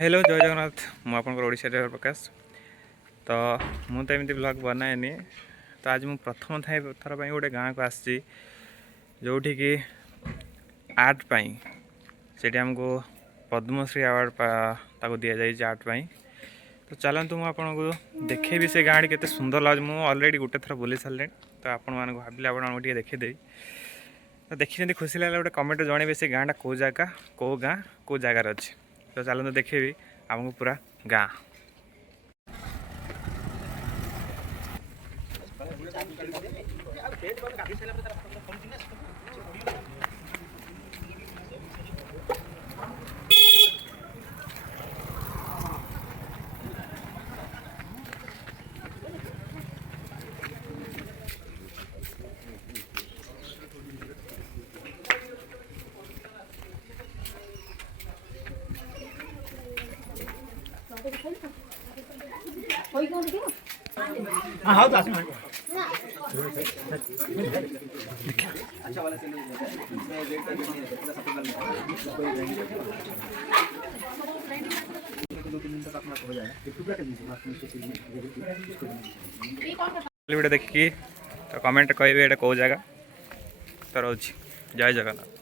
Hello जय जगन्नाथ मुझे driver प्रकाश। तो मुझे एमती ब्लॉग बनाएनि। तो आज मुझे प्रथम थर गोटे गाँव को आसी जोठी कि आर्ट पाई से आमको पद्मश्री अवार्ड ताको दि जाए आर्ट पाई। तो चलतु मुझे आपको देखेबी से गाँव के सुंदर लगे। मुझे अलरेडी गोटे थर बुली सारे। तो आपण मानक भाविले आपको देखीदेवी। तो देखी खुशी लगे गोटे कमेंट जनइबे से गाँटा कौ जगह कौ गाँ कौ जगार अच्छे। तो चलते देखेबी आमको पूरा गाँ। हाँ तो वीडियो देखिए तो कमेंट कहे कौ जगह। तो रोच जय जगन्नाथ।